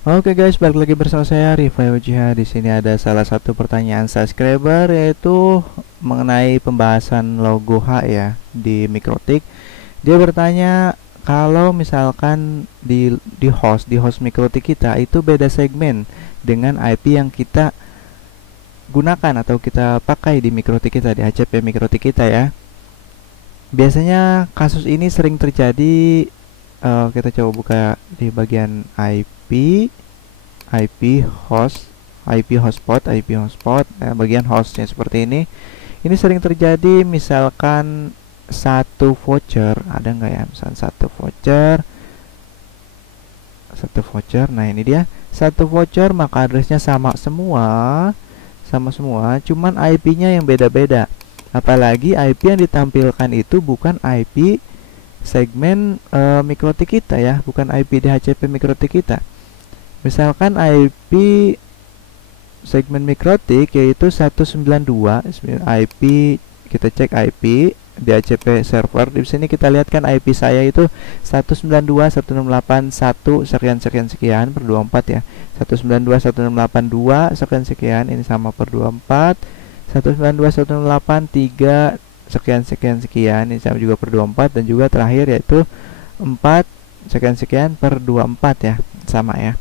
Oke guys, balik lagi bersama saya Rifai Ujiha. Di sini ada salah satu pertanyaan subscriber yaitu mengenai pembahasan logo H ya di Mikrotik. Dia bertanya kalau misalkan di host Mikrotik kita itu beda segmen dengan IP yang kita gunakan atau kita pakai di Mikrotik kita, di HCP Mikrotik kita ya. Biasanya kasus ini sering terjadi. Kita coba buka di bagian IP host, IP hotspot, bagian hostnya seperti ini. Ini sering terjadi misalkan satu voucher, ada nggak ya? Misalkan satu voucher. Nah ini dia satu voucher, maka addressnya sama semua, cuman IP-nya yang beda-beda. Apalagi IP yang ditampilkan itu bukan IP segmen Mikrotik kita ya, bukan IP DHCP Mikrotik kita. Misalkan IP segmen Mikrotik yaitu 192 IP, kita cek IP DHCP server. Di sini kita lihat kan IP saya itu 192.168.1 sekian per 24 ya. 192.168.2 sekian, ini sama per 24. 192.168.3 sekian, ini sama juga per 24, dan juga terakhir yaitu 4 sekian per 24 ya, sama ya.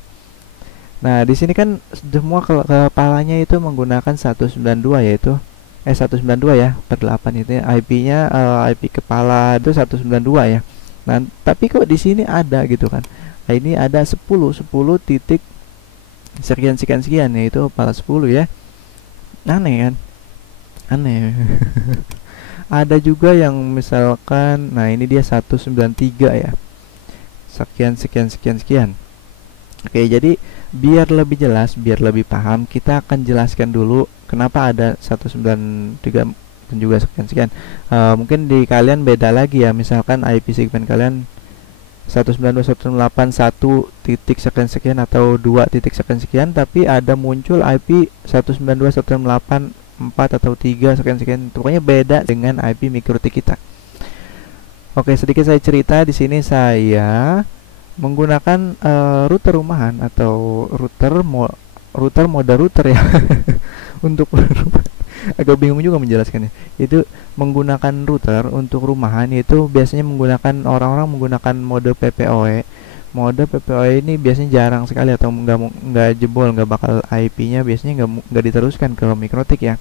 Nah, di sini kan semua kepalanya itu menggunakan 192 yaitu 192 ya per 8 itu ya. IP-nya IP kepala itu 192 ya. Nah, tapi kok di sini ada gitu kan. Nah, ini ada 10 titik sekian yaitu kepala 10 ya. Aneh kan? Aneh. Ada juga yang misalkan, nah ini dia 193 ya. Sekian. Oke, jadi biar lebih jelas, biar lebih paham, kita akan jelaskan dulu kenapa ada 193 dan juga sekian. Mungkin di kalian beda lagi ya, misalkan IP segmen kalian 192.168.1 titik sekian atau 2 titik sekian, tapi ada muncul IP 192.168 4 atau 3 sekian, pokoknya beda dengan IP Mikrotik kita. Oke, sedikit saya cerita. Di sini saya menggunakan router rumahan atau router mode router ya. Untuk agak bingung juga menjelaskannya. Itu menggunakan router untuk rumahan, itu biasanya orang-orang menggunakan mode PPOE. Mode PPOE ini biasanya jarang sekali atau nggak jebol, nggak bakal IP-nya biasanya nggak diteruskan ke Mikrotik ya.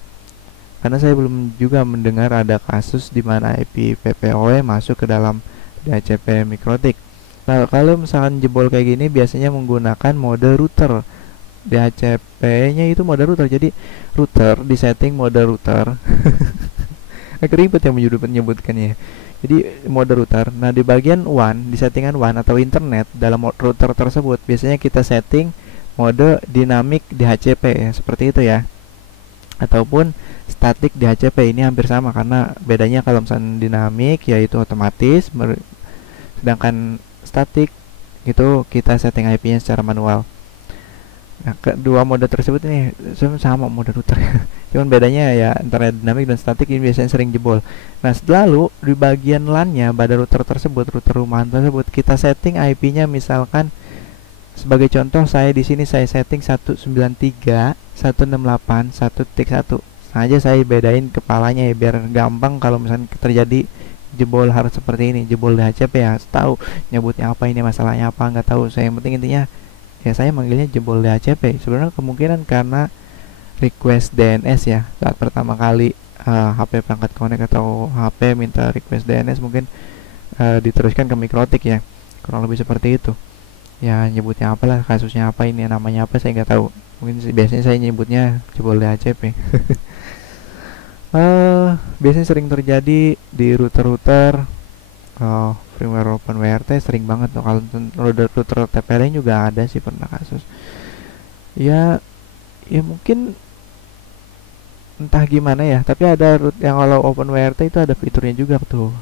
Karena saya belum juga mendengar ada kasus di mana IP PPOE masuk ke dalam DHCP Mikrotik. Nah, kalau misalkan jebol kayak gini biasanya menggunakan mode router. DHCP-nya itu mode router. Jadi router disetting mode router. Agak ribet ya menyebutkannya. Jadi mode router. Nah, di bagian WAN, di settingan WAN atau internet dalam router tersebut biasanya kita setting mode dinamik DHCP ya, seperti itu ya. Ataupun statik DHCP, ini hampir sama karena bedanya kalau misalnya dinamik yaitu otomatis, sedangkan statik itu kita setting IP-nya secara manual. Nah, kedua mode tersebut ini sama mode router. Cuman bedanya ya antara dinamik dan statik ini biasanya sering jebol. Nah, lalu di bagian LAN-nya pada router tersebut, router rumahan tersebut, kita setting IP-nya misalkan sebagai contoh saya di sini saya setting 193.168.1.1. Sengaja saya bedain kepalanya ya biar gampang kalau misalnya terjadi jebol hard seperti ini, jebol DHCP ya, tahu nyebutnya apa, ini masalahnya apa nggak tahu saya, yang penting intinya ya saya manggilnya jebol DHCP. Sebenarnya kemungkinan karena request DNS ya, saat pertama kali HP perangkat connect atau HP minta request DNS mungkin diteruskan ke Mikrotik ya, kurang lebih seperti itu ya. Nyebutnya apalah, kasusnya apa, ini namanya apa saya nggak tahu, mungkin biasanya saya nyebutnya jebol DHCP. Biasanya sering terjadi di router-router firmware OpenWRT, sering banget tuh. Kalau router TP-Link juga ada sih, pernah kasus ya. Ya mungkin entah gimana ya, tapi ada yang kalau OpenWRT itu ada fiturnya juga tuh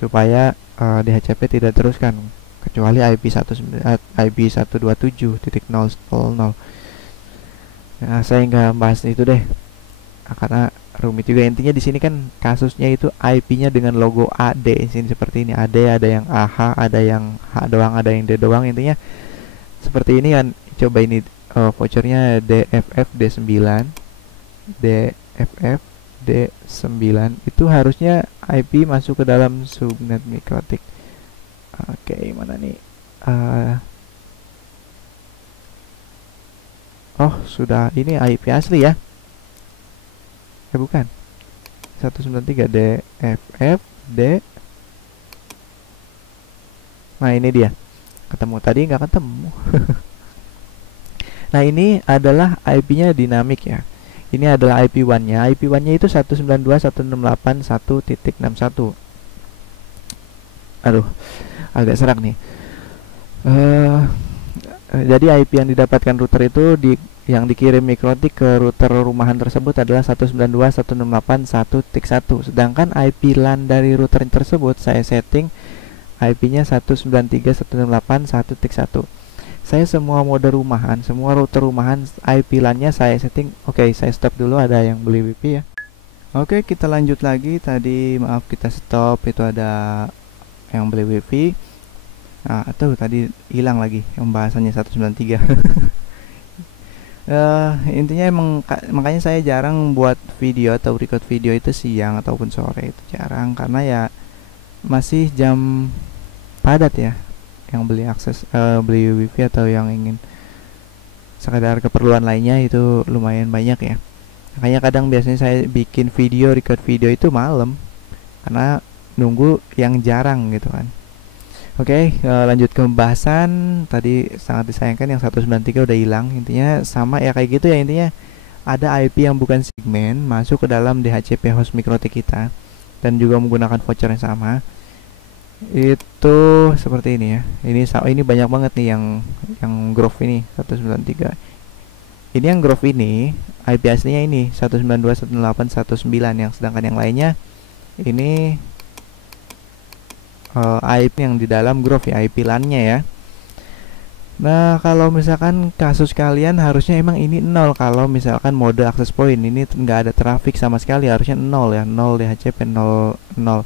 supaya DHCP tidak teruskan kecuali IP 127.0.0. Nah, saya nggak bahas itu deh karena rumit juga. Intinya di sini kan kasusnya itu IP-nya dengan logo AD di sini seperti ini. AD ada yang AH, ada yang H doang, ada yang D doang. Intinya seperti ini kan. coba ini vouchernya DFF D9 DFF D9 itu harusnya IP masuk ke dalam subnet mikrotik. Oke, mana nih? Oh, sudah, ini IP asli ya? Bukan. 193 DFF D. Nah, ini dia. Ketemu tadi nggak ketemu. Nah, ini adalah IP-nya dinamik ya. Ini adalah IP1-nya. IP1-nya itu 192.168.1.61. Aduh, agak serak nih. Jadi IP yang didapatkan router itu yang dikirim mikrotik ke router rumahan tersebut adalah 192.168.1.1. Sedangkan IP LAN dari router tersebut saya setting IP-nya 193.168.1.1. Saya semua mode rumahan, semua router rumahan IP LAN-nya saya setting. Oke, saya stop dulu, ada yang beli WiFi ya. Oke, kita lanjut lagi. Tadi maaf kita stop, itu ada yang beli WiFi. Nah, atau tadi hilang lagi pembahasannya 193. Intinya emang makanya saya jarang buat video atau record video itu siang ataupun sore, itu jarang karena ya masih jam padat ya. Yang beli akses beli WiFi atau yang ingin sekedar keperluan lainnya itu lumayan banyak ya. Makanya kadang biasanya saya bikin video, record video itu malam karena nunggu yang jarang gitu kan. Oke, lanjut ke pembahasan. Tadi sangat disayangkan yang 193 udah hilang. Intinya sama ya kayak gitu ya, intinya ada IP yang bukan segmen masuk ke dalam DHCP host mikrotik kita dan juga menggunakan voucher yang sama. Itu seperti ini ya. Ini banyak banget nih yang growth ini 193. Ini yang growth ini IP aslinya ini 192.168.1.9, yang sedangkan yang lainnya ini IP yang di dalam growth ya, IP LAN-nya ya. Nah, kalau misalkan kasus kalian harusnya emang ini 0 kalau misalkan mode access point ini nggak ada traffic sama sekali, harusnya 0 ya, 0 DHCP 0 0.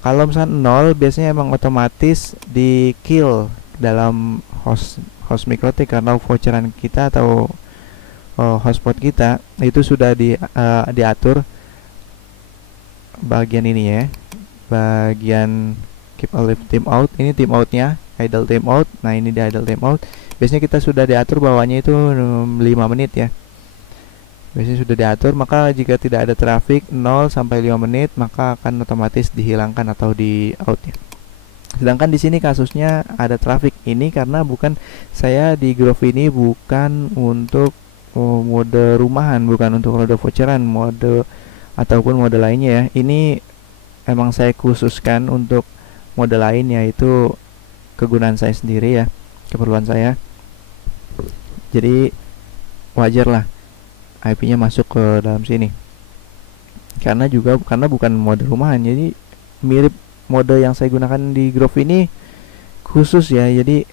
Kalau misalkan 0 biasanya emang otomatis di kill dalam host mikrotik karena voucheran kita atau hotspot kita itu sudah diatur bagian ini ya, bagian keep alive timeout. Ini timeoutnya, idle timeout. Nah, ini di idle timeout biasanya kita sudah diatur bawahnya itu 5 menit ya, biasanya sudah diatur. Maka jika tidak ada traffic 0 sampai 5 menit maka akan otomatis dihilangkan atau di out ya. Sedangkan di sini kasusnya ada traffic. Ini karena bukan saya di growth ini bukan untuk mode rumahan, bukan untuk mode voucheran, mode ataupun mode lainnya ya. Ini emang saya khususkan untuk mode lain, yaitu kegunaan saya sendiri ya, keperluan saya. Jadi wajar lah IP-nya masuk ke dalam sini. Karena bukan mode rumahan, jadi mirip mode yang saya gunakan di growth ini khusus ya. Jadi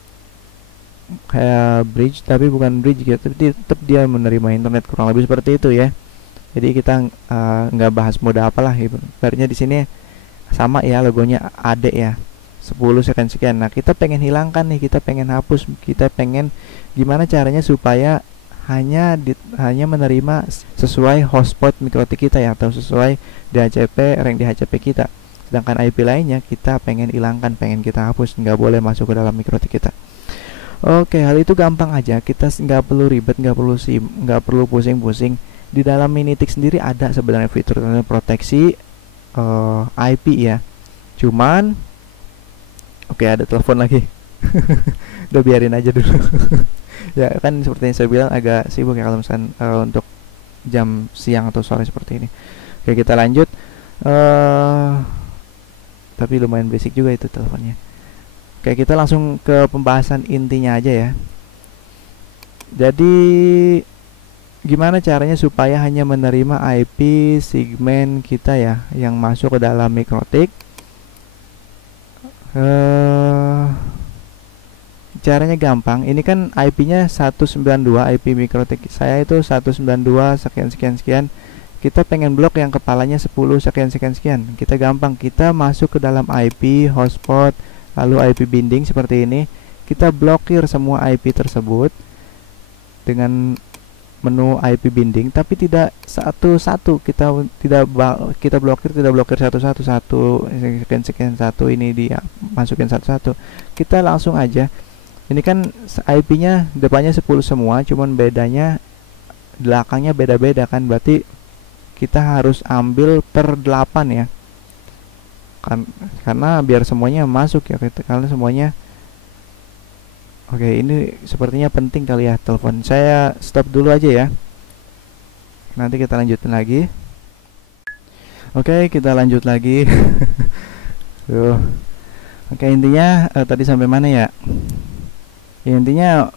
kayak bridge tapi bukan bridge gitu, tapi tetap dia menerima internet, kurang lebih seperti itu ya. Jadi kita nggak bahas mode apalah gitu. Barunya di sini sama ya, logonya AD ya, 10 sekian. Nah, kita pengen hilangkan nih, kita pengen hapus, kita pengen gimana caranya supaya hanya menerima sesuai hotspot mikrotik kita ya, atau sesuai DHCP rank DHCP kita. Sedangkan IP lainnya kita pengen hilangkan, pengen kita hapus, nggak boleh masuk ke dalam mikrotik kita. Oke, hal itu gampang aja, kita nggak perlu ribet, nggak perlu pusing-pusing. Di dalam Minitik sendiri ada sebenarnya fitur proteksi IP ya. Cuman oke, ada telepon lagi. Udah biarin aja dulu. Ya kan seperti yang saya bilang agak sibuk ya kalau misalnya untuk jam siang atau sore seperti ini. Oke, kita lanjut. Tapi lumayan basic juga itu teleponnya. Oke, kita langsung ke pembahasan intinya aja ya. Jadi gimana caranya supaya hanya menerima IP segmen kita ya yang masuk ke dalam mikrotik. Caranya gampang. Ini kan IP-nya 192, IP mikrotik saya itu 192 sekian. Kita pengen blok yang kepalanya 10 sekian. Kita gampang, kita masuk ke dalam IP hotspot lalu IP binding seperti ini. Kita blokir semua IP tersebut. dengan menu IP binding, tapi tidak satu-satu, kita blokir satu-satu, sekian satu ini dia masukin satu-satu. Kita langsung aja, ini kan IP-nya depannya 10 semua, cuman bedanya belakangnya beda-beda kan, berarti kita harus ambil per 8 ya kan, karena biar semuanya masuk ya, karena semuanya. Oke, ini sepertinya penting kali ya telepon. Saya stop dulu aja ya. Nanti kita lanjutin lagi. Oke, kita lanjut lagi. Tuh. Oke, intinya tadi sampai mana ya? Ya, intinya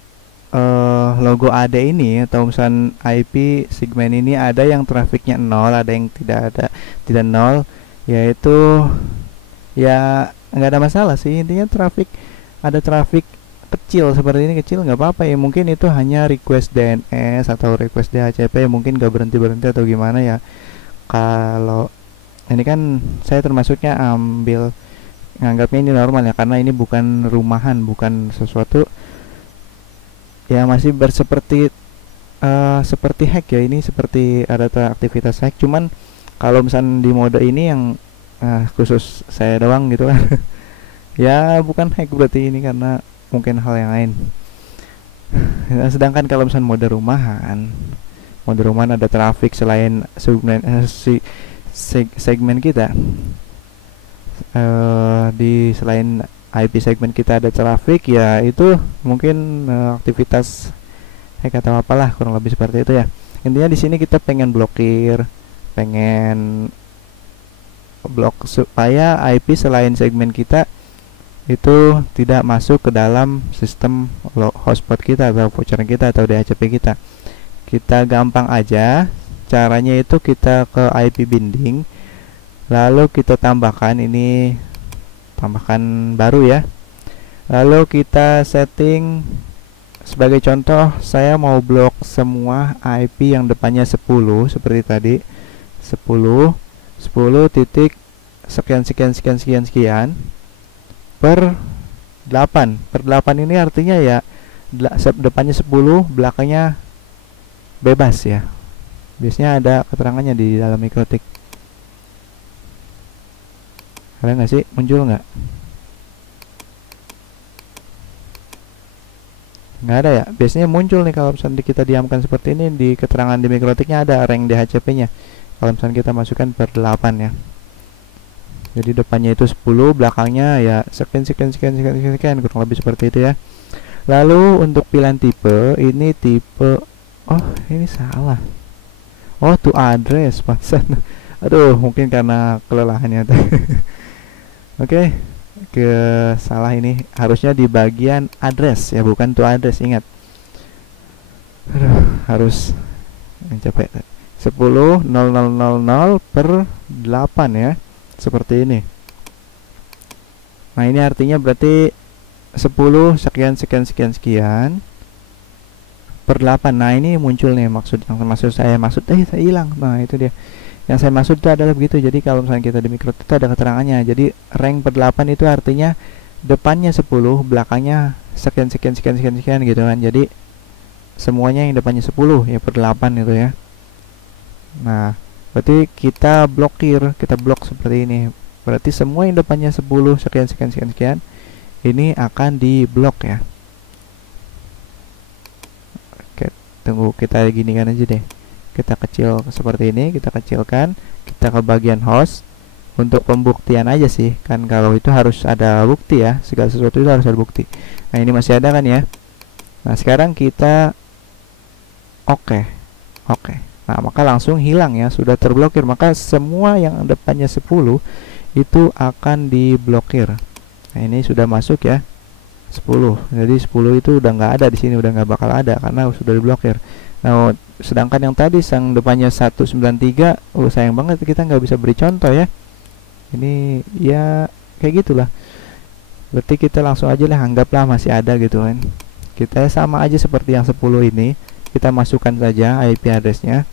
logo AD ini atau misalkan IP segmen ini ada yang trafiknya 0, ada yang tidak 0, yaitu ya nggak ada masalah sih. Intinya ada trafik kecil seperti ini, kecil nggak apa-apa ya, mungkin itu hanya request DNS atau request DHCP, mungkin nggak berhenti atau gimana ya. Kalau ini kan saya termasuknya nganggapnya ini normal ya, karena ini bukan rumahan, bukan sesuatu ya, masih seperti hack ya, ini seperti ada aktivitas hack. Cuman kalau misalnya di mode ini yang khusus saya doang gitu kan ya bukan hack berarti ini, karena mungkin hal yang lain. Sedangkan kalau misalnya mode rumahan ada trafik selain segmen kita, di selain IP segmen kita ada trafik ya, itu mungkin aktivitas hack atau apalah, kurang lebih seperti itu ya. Intinya di sini kita pengen blok supaya IP selain segmen kita itu tidak masuk ke dalam sistem hotspot kita atau voucher kita atau DHCP kita. Kita gampang aja caranya, itu kita ke IP binding, lalu kita tambahkan baru ya, lalu kita setting. Sebagai contoh, saya mau blok semua IP yang depannya 10 seperti tadi, 10 titik sekian per 8 ini artinya ya depannya 10, belakangnya bebas ya. Biasanya ada keterangannya di dalam mikrotik. Ada nggak sih, muncul nggak? Nggak ada ya. Biasanya muncul nih kalau misalnya kita diamkan seperti ini, di keterangan di mikrotiknya ada rank DHCP nya kalau misalnya kita masukkan per 8 ya. Jadi depannya itu 10, belakangnya ya sekian, kurang lebih seperti itu ya. Lalu untuk pilihan tipe, ini tipe, oh ini salah, oh to address pasan. Aduh, mungkin karena kelelahannya. Oke, salah, ini harusnya di bagian address ya, bukan to address, ingat. Aduh, harus capek. 10.0000 per 8 ya, seperti ini. Nah, ini artinya berarti 10 sekian per 8. Nah, ini muncul nih maksud saya hilang. Nah, itu dia. Yang saya maksud itu adalah begitu. Jadi kalau misalnya kita di mikro itu ada keterangannya. Jadi rank per 8 itu artinya depannya 10, belakangnya sekian gitu kan. Jadi semuanya yang depannya 10 ya per 8 itu ya. Nah, berarti kita blok seperti ini. Berarti semua yang depannya 10 sekian ini akan diblok ya. Oke, tunggu, kita ginikan aja deh. Kita kecil seperti ini, kita kecilkan, kita ke bagian host untuk pembuktian aja sih. Kan kalau itu harus ada bukti ya, segala sesuatu itu harus ada bukti. Nah, ini masih ada kan ya. Nah, sekarang kita oke. Nah, maka langsung hilang ya, sudah terblokir. Maka semua yang depannya 10 itu akan diblokir. Nah, ini sudah masuk ya, 10. Jadi 10 itu udah nggak ada di sini, udah nggak bakal ada karena sudah diblokir. Nah, sedangkan yang tadi yang depannya 193, sayang banget kita nggak bisa beri contoh ya. Ini ya kayak gitulah. Berarti kita langsung aja lah, anggaplah masih ada gitu kan. Kita sama aja seperti yang 10 ini, kita masukkan saja IP addressnya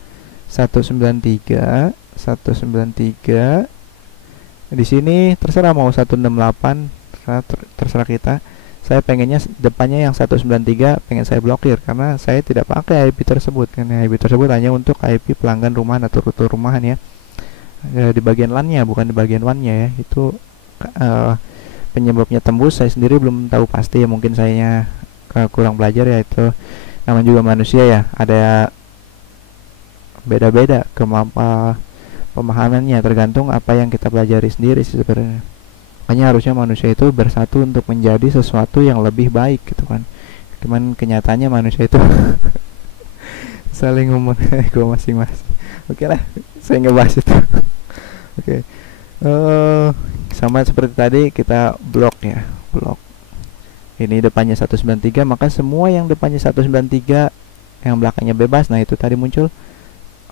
193. Di sini terserah mau 168, terserah kita. saya pengennya depannya yang 193 pengen saya blokir karena saya tidak pakai IP tersebut, karena IP tersebut hanya untuk IP pelanggan rumahan atau router rumahan ya, di bagian LAN-nya bukan di bagian WAN-nya ya. Itu penyebabnya tembus saya sendiri belum tahu pasti ya, mungkin saya kurang belajar ya, itu namanya juga manusia ya, ada beda-beda kemampuan pemahamannya, tergantung apa yang kita pelajari sendiri sih sebenarnya. Makanya harusnya manusia itu bersatu untuk menjadi sesuatu yang lebih baik gitu kan. Cuman kenyataannya manusia itu saling ngomong ego masing-masing. Oke lah, saya ngebahas itu. Oke. Sama seperti tadi kita blok ya, blok. Ini depannya 193, maka semua yang depannya 193 yang belakangnya bebas, nah itu tadi muncul.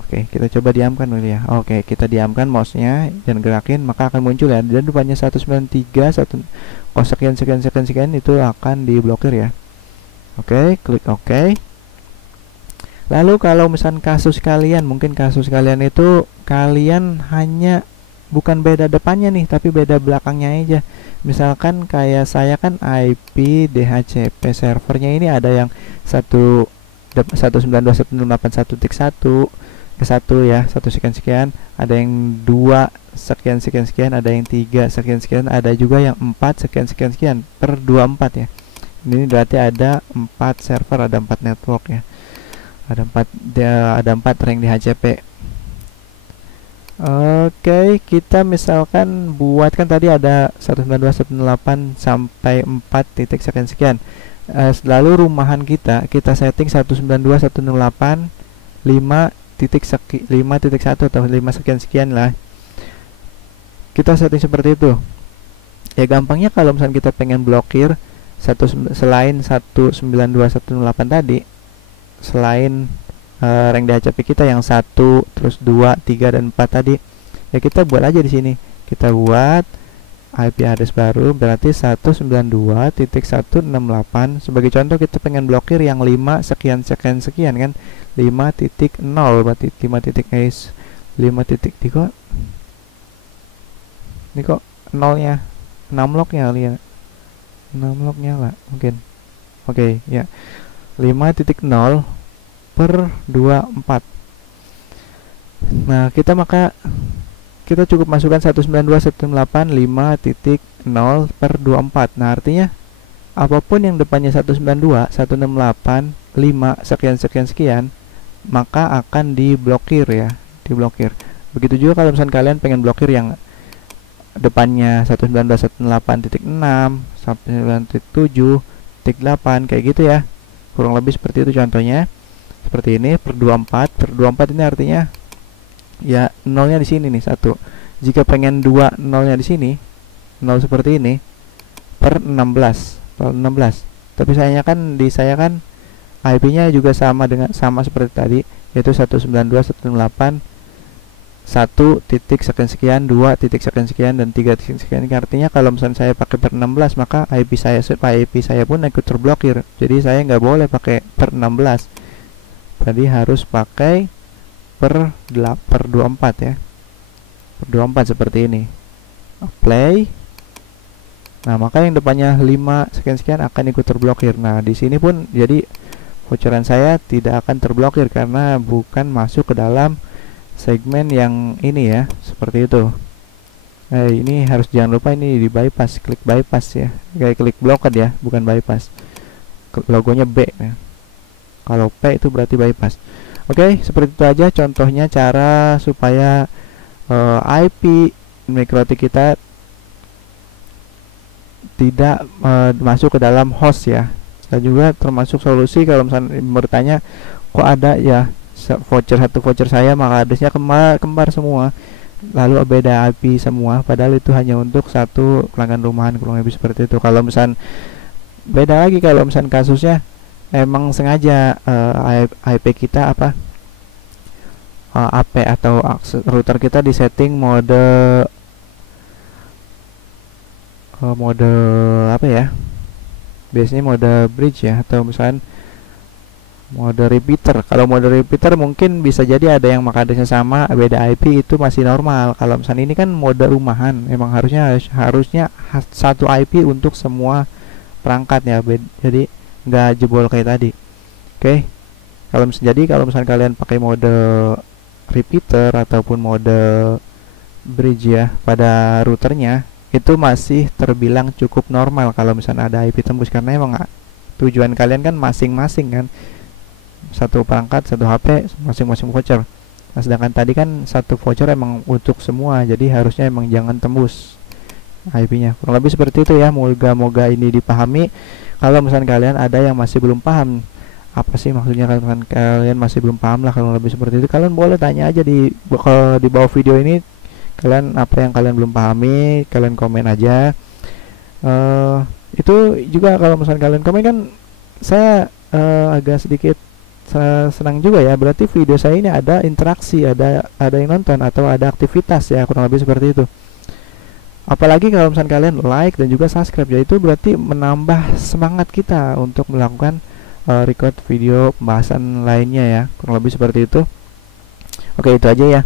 Oke, kita coba diamkan dulu ya. Oke, kita diamkan mouse-nya dan gerakin, maka akan muncul ya. Dan depannya 193, sekian itu akan diblokir ya. Oke, klik oke. Lalu kalau misalkan kasus kalian, mungkin kasus kalian itu kalian hanya bukan beda depannya nih, tapi beda belakangnya aja. Misalkan kayak saya kan IP DHCP servernya ini ada yang 192.168.1.1 ke 1 ya, 1 sekian, ada yang 2 sekian, ada yang 3 sekian, ada juga yang 4 sekian per 24 ya. Ini berarti ada 4 server, ada 4 network ya. Ada 4 rank di HCP. Oke, kita misalkan buat kan tadi ada 192.168 sampai 4 titik sekian. Lalu rumahan kita setting 192.168 5.1 atau 5 sekian lah. Kita setting seperti itu. Ya gampangnya kalau misalnya kita pengen blokir selain 192.168 tadi, selain rank DHCP kita yang 1, terus 2, 3 dan 4 tadi, ya kita buat aja di sini. Kita buat IP address baru berarti 192.168. Sebagai contoh kita pengen blokir yang 5 sekian kan, 5.0 berarti 5 titik ini kok nolnya 6 lognya kali ya, 6 lognya lah mungkin. Oke ya, 5.0 per 24. Nah kita cukup masukkan 192.168 5.0 per 24. Nah artinya apapun yang depannya 192, 168, 5 sekian maka akan diblokir ya, diblokir. Begitu juga kalau misalnya kalian pengen blokir yang depannya 192.168.6 sampai 9.7.8 kayak gitu ya, kurang lebih seperti itu contohnya. Seperti ini per 24 ini artinya ya nolnya di sini nih 1. Jika pengen 2 nolnya di sini, 0 seperti ini per 16. Tapi saya kan IP-nya juga sama seperti tadi, yaitu 192.168 1 titik sekian, 2 titik sekian dan 3 titik sekian. Artinya kalau misalnya saya pakai per 16 maka IP saya pun ikut terblokir. Jadi saya nggak boleh pakai per 16. Tadi harus pakai per 24 ya. Per 24 seperti ini. Play. Nah, maka yang depannya 5 sekian akan ikut terblokir. Nah, di sini pun jadi bocoran saya tidak akan terblokir karena bukan masuk ke dalam segmen yang ini ya, seperti itu. Ini harus jangan lupa ini di bypass, klik bypass ya. Kayak klik blocked ya, bukan bypass. Logonya B ya. Kalau P itu berarti bypass. Oke, seperti itu aja contohnya cara supaya IP MikroTik kita tidak masuk ke dalam host ya. Dan juga termasuk solusi kalau misalnya bertanya kok ada ya satu voucher saya maka addressnya kembar semua, lalu beda IP semua, padahal itu hanya untuk satu pelanggan rumahan, kurang lebih seperti itu. Kalau misalnya beda lagi kalau misalnya kasusnya emang sengaja IP kita AP atau router kita disetting mode apa ya, biasanya mode bridge ya, atau misalnya mode repeater. Kalau mode repeater mungkin bisa jadi ada yang MAC addressnya sama, beda IP, itu masih normal. Kalau misalnya ini kan mode rumahan, emang harusnya satu IP untuk semua perangkat ya, jadi nggak jebol kayak tadi. Oke, kalau misalnya kalian pakai mode repeater ataupun mode bridge ya pada routernya, itu masih terbilang cukup normal kalau misalnya ada IP tembus, karena emang tujuan kalian kan masing-masing kan, satu perangkat, satu HP, masing-masing voucher. Nah, sedangkan tadi kan satu voucher emang untuk semua, jadi harusnya emang jangan tembus IP-nya. Kurang lebih seperti itu ya. Moga-moga ini dipahami. Kalau misalnya kalian ada yang masih belum paham apa sih maksudnya, kalian masih belum paham lah kalau lebih seperti itu, kalian boleh tanya aja di bawah video ini, kalian apa yang kalian belum pahami, kalian komen aja. Itu juga kalau misalnya kalian komen kan, saya agak sedikit senang juga ya, berarti video saya ini ada interaksi, ada yang nonton atau ada aktivitas ya, kurang lebih seperti itu. Apalagi kalau misalnya kalian like dan juga subscribe ya, itu berarti menambah semangat kita untuk melakukan record video pembahasan lainnya ya, kurang lebih seperti itu. Oke, itu aja ya.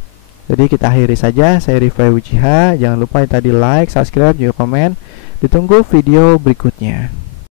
Jadi kita akhiri saja. Saya Rifai Uchiha. Jangan lupa tadi like, subscribe, juga komen. Ditunggu video berikutnya.